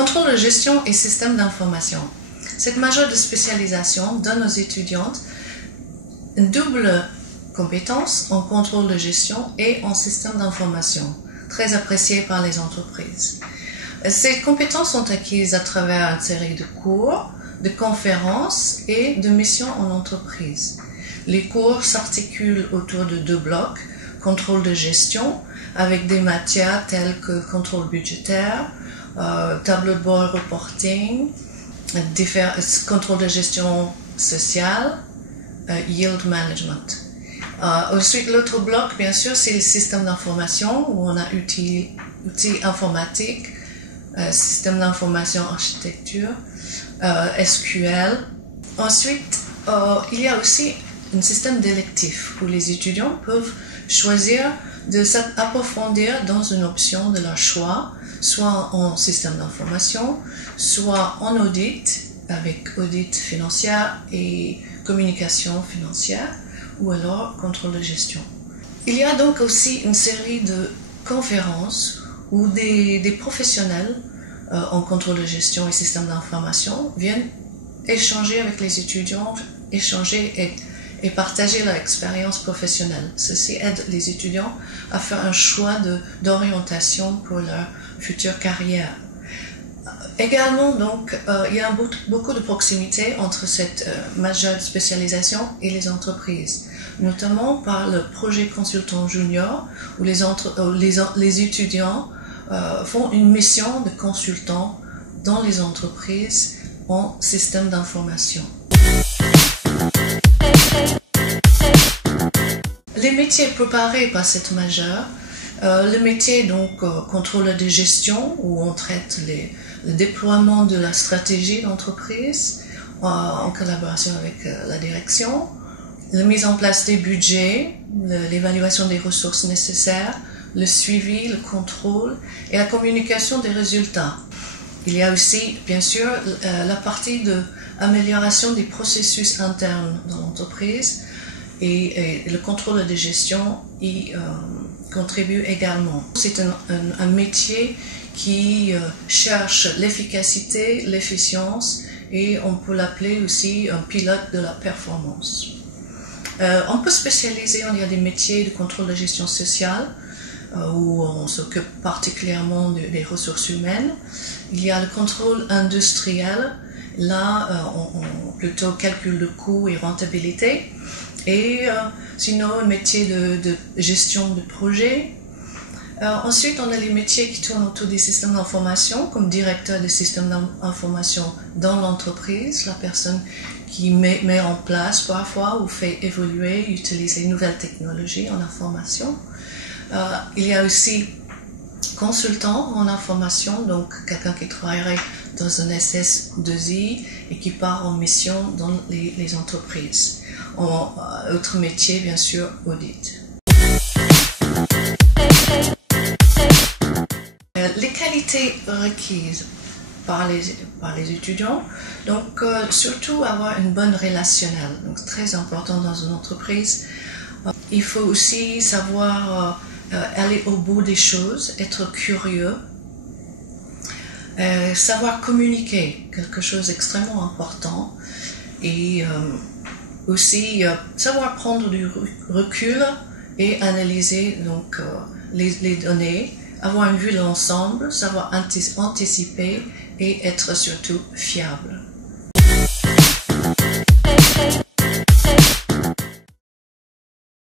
Contrôle de gestion et système d'information. Cette majeure de spécialisation donne aux étudiantes une double compétence en contrôle de gestion et en système d'information, très appréciée par les entreprises. Ces compétences sont acquises à travers une série de cours, de conférences et de missions en entreprise. Les cours s'articulent autour de deux blocs, contrôle de gestion, avec des matières telles que contrôle budgétaire, tableau de bord reporting, contrôle de gestion sociale, yield management. Ensuite, l'autre bloc, bien sûr, c'est le système d'information, où on a outils informatiques, système d'information architecture, SQL. Ensuite, il y a aussi un système d'électif où les étudiants peuvent choisir de s'approfondir dans une option de leur choix, soit en système d'information, soit en audit, avec audit financier et communication financière, ou alors contrôle de gestion. Il y a donc aussi une série de conférences où des professionnels en contrôle de gestion et système d'information viennent échanger avec les étudiants, échanger et partager leur expérience professionnelle. Ceci aide les étudiants à faire un choix d'orientation pour leur future carrière. Également, donc, il y a beaucoup de proximité entre cette majeure spécialisation et les entreprises, notamment par le projet consultant junior où les étudiants font une mission de consultant dans les entreprises en système d'information. Les métiers préparés par cette majeure, le métier donc contrôle de gestion où on traite le déploiement de la stratégie d'entreprise en collaboration avec la direction, la mise en place des budgets, l'évaluation des ressources nécessaires, le suivi, le contrôle et la communication des résultats. Il y a aussi, bien sûr, la partie de amélioration des processus internes dans l'entreprise et le contrôle de gestion y contribue également. C'est un métier qui cherche l'efficacité, l'efficience et on peut l'appeler aussi un pilote de la performance. On peut spécialiser, il y a des métiers de contrôle de gestion sociale où on s'occupe particulièrement des ressources humaines. Il y a le contrôle industriel, là on plutôt calcul de coûts et rentabilité. Et sinon, un métier de gestion de projet. Ensuite, on a les métiers qui tournent autour des systèmes d'information, comme directeur des systèmes d'information dans l'entreprise, la personne qui met en place parfois ou fait évoluer, utilise les nouvelles technologies en information. Il y a aussi consultant en information, donc quelqu'un qui travaillerait dans un SS2I et qui part en mission dans les entreprises. Autre métier, bien sûr, audit. Les qualités requises par les étudiants, donc surtout avoir une bonne relationnelle, donc très important dans une entreprise. Il faut aussi savoir aller au bout des choses, être curieux, savoir communiquer, quelque chose d'extrêmement important, et aussi savoir prendre du recul et analyser donc les données, avoir une vue de l'ensemble, savoir anticiper et être surtout fiable.